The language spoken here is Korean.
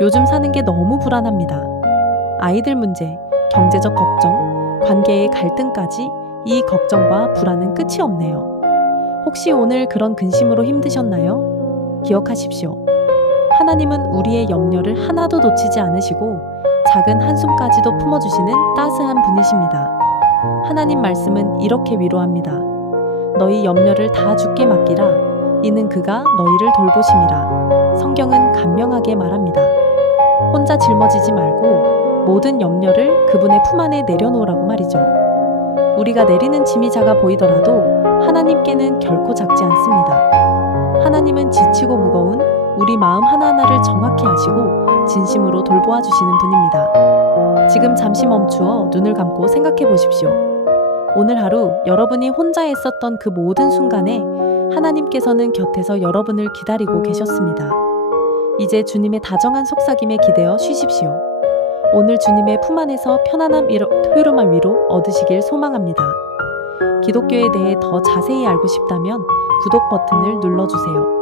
요즘 사는 게 너무 불안합니다. 아이들 문제, 경제적 걱정, 관계의 갈등까지 이 걱정과 불안은 끝이 없네요. 혹시 오늘 그런 근심으로 힘드셨나요? 기억하십시오. 하나님은 우리의 염려를 하나도 놓치지 않으시고 작은 한숨까지도 품어주시는 따스한 분이십니다. 하나님 말씀은 이렇게 위로합니다. 너희 염려를 다 주께 맡기라. 이는 그가 너희를 돌보심이라. 성경은 간명하게 말합니다. 혼자 짊어지지 말고 모든 염려를 그분의 품 안에 내려놓으라고 말이죠. 우리가 내리는 짐이 작아 보이더라도 하나님께는 결코 작지 않습니다. 하나님은 지치고 무거운 우리 마음 하나하나를 정확히 아시고 진심으로 돌보아 주시는 분입니다. 지금 잠시 멈추어 눈을 감고 생각해 보십시오. 오늘 하루 여러분이 혼자 있었던 그 모든 순간에 하나님께서는 곁에서 여러분을 기다리고 계셨습니다. 이제 주님의 다정한 속삭임에 기대어 쉬십시오. 오늘 주님의 품 안에서 편안한 회로만 위로 얻으시길 소망합니다. 기독교에 대해 더 자세히 알고 싶다면 구독 버튼을 눌러주세요.